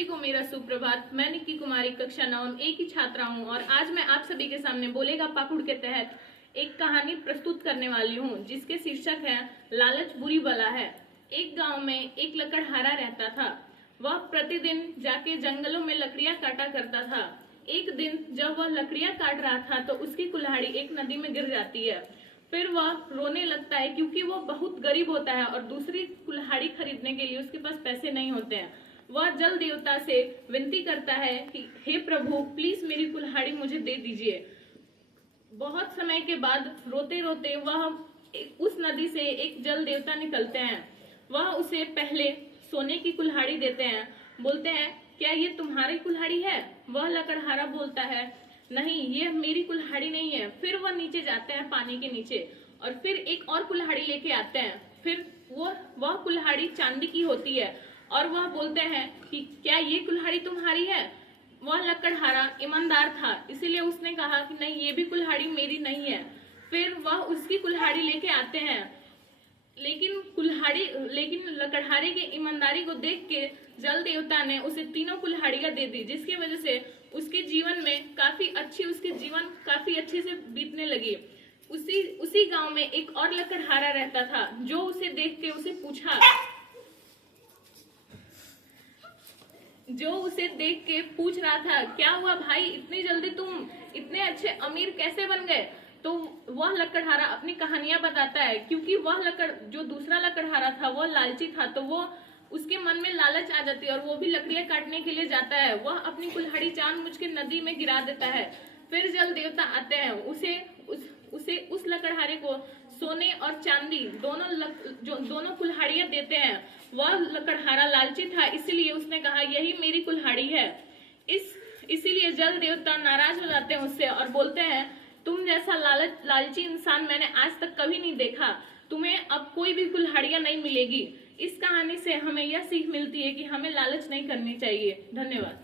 सभी को मेरा सुप्रभात। मैं निक्की कुमारी कक्षा 9 एक की छात्रा हूं और आज मैं आप सभी के सामने बोलेगा पाखुड़ के तहत एक कहानी प्रस्तुत करने वाली हूं जिसके शीर्षक है लालच बुरी बला है। एक गांव में एक लकड़हारा रहता था। वह प्रतिदिन जाके जंगलों में लकड़ियां काटा करता था। एक दिन जब वह लकड़ियां काट रहा था तो उसकी कुल्हाड़ी एक नदी में गिर जाती है। फिर वह रोने लगता है क्योंकि वह बहुत गरीब होता है और दूसरी कुल्हाड़ी खरीदने के लिए उसके पास पैसे नहीं होते हैं। वह जल देवता से विनती करता है कि हे प्रभु, प्लीज मेरी कुल्हाड़ी मुझे दे दीजिए। बहुत समय के बाद रोते रोते वह उस नदी से एक जल देवता निकलते हैं। वह उसे पहले सोने की कुल्हाड़ी देते हैं। बोलते हैं, क्या ये तुम्हारी कुल्हाड़ी है? वह लकड़हारा बोलता है, नहीं, ये मेरी कुल्हाड़ी नहीं है। फिर वह नीचे जाते हैं पानी के नीचे और फिर एक और कुल्हाड़ी लेके आते हैं। फिर वह कुल्हाड़ी चांदी की होती है और वह बोलते हैं कि क्या ये कुल्हाड़ी तुम्हारी है? वह लकड़हारा ईमानदार था, इसीलिए उसने कहा कि नहीं, ये भी कुल्हाड़ी मेरी नहीं है। फिर वह उसकी कुल्हाड़ी लेके आते हैं, लेकिन लकड़हारे के ईमानदारी को देख के जल देवता ने उसे तीनों कुल्हाड़ियां दे दी, जिसकी वजह से उसके जीवन काफी अच्छे से बीतने लगी। उसी गांव में एक और लकड़हारा रहता था जो उसे देख के उसे पूछ रहा था, क्या हुआ भाई, इतनी जल्दी तुम इतने अच्छे अमीर कैसे बन गए? तो वह लकड़हारा अपनी कहानियां बताता है। क्योंकि जो दूसरा लकड़हारा था वह लालची था, तो वो उसके मन में लालच आ जाती है और वो भी लकड़ियां काटने के लिए जाता है। वह अपनी कुल्हाड़ी जानबूझ के नदी में गिरा देता है। फिर जल देवता आते हैं, उस लकड़हारे को सोने और चांदी दोनों कुल्हाड़ियां देते हैं। वह लकड़हारा लालची था, इसीलिए उसने कहा यही मेरी कुल्हाड़ी है। इसीलिए जल देवता नाराज हो जाते हैं उससे और बोलते हैं, तुम जैसा लालची इंसान मैंने आज तक कभी नहीं देखा। तुम्हें अब कोई भी कुल्हाड़ियां नहीं मिलेगी। इस कहानी से हमें यह सीख मिलती है कि हमें लालच नहीं करनी चाहिए। धन्यवाद।